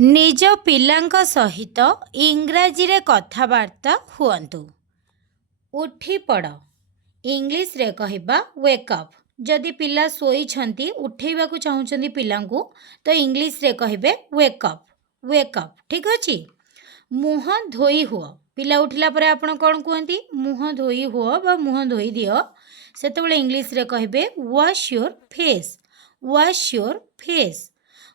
निज पिलांक सहित इंग्राजी रे कथबार्ता हुअन्तु। उठी पड़ इंग्लिश रे कहबा वेक अप। जदि पिला सोई छंती उठेबा को चाहुचंदी पिलांकु तो इंग्लिश रे कहबे वेक अप। वेक अप ठीक अछि। मुह धोई हुओ पिला उठिला परे आपण कोन कहंती मुह धोई हुओ बा मुह धोई दियो सेतेबेले इंग्लिश रे कहबे wash your face. Wash your face.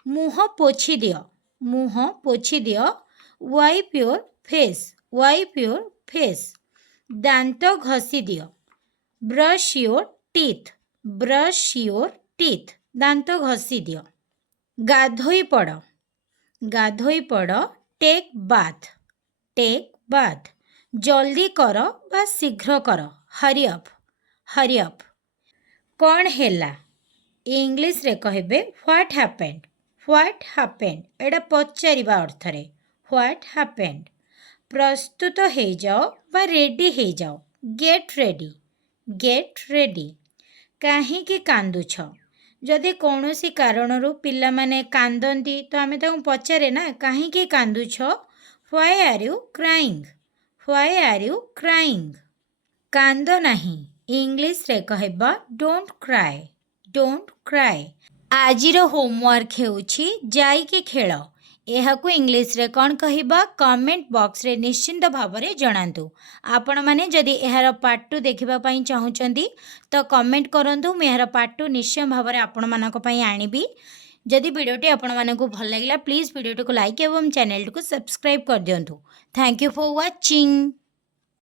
मुह पोछि दियो मुह पोछि दियो wipe your face. Wipe your face. दांत घसी दियो brush your teeth. Brush your teeth. दांत घसी दियो। गाधोई पड़ गाधोई पड़ टेक बाथ। Take bath. जल्दी कर बा शीघ्र कर हरी अप। Hurry up. कौन हेला इंग्लिश रे कहबे व्हाट हैपेंड। व्हाट हैपेंड एडा पचारिबा अर्थ रे व्हाट हैपेंड। प्रस्तुत हो जाओ बा रेडी हो जाओ गेट रेडी। Get ready. काहींकी कांदुछ जदि कौनसी कारणरू पिला माने कांदंती तो आमे ताकू पचारे ना काहींकी कांदुछ why are you crying. Why are you crying. कांद नाही इंग्लिश रे कहबा डोंट क्राई। Don't cry. आजिर होमवर्क हेउछि जाइके खेल। एहाकू इंग्लिश रे कौन कहिबा कमेंट बॉक्स रे निश्चिंत भावरे जणांतु। आपण माने जदि एहार पार्ट 2 देखिबा पई चाहुचंदी तो कमेंट करंतु। मैं एहार पार्ट 2 निश्चय भावरे आपण मानक पई आनिबी। जदि वीडियोटी आपण मानकू भल लागिला प्लीज वीडियोटी को लाइक एवं चैनल को सब्सक्राइब कर दियंतु। Thank you for watching.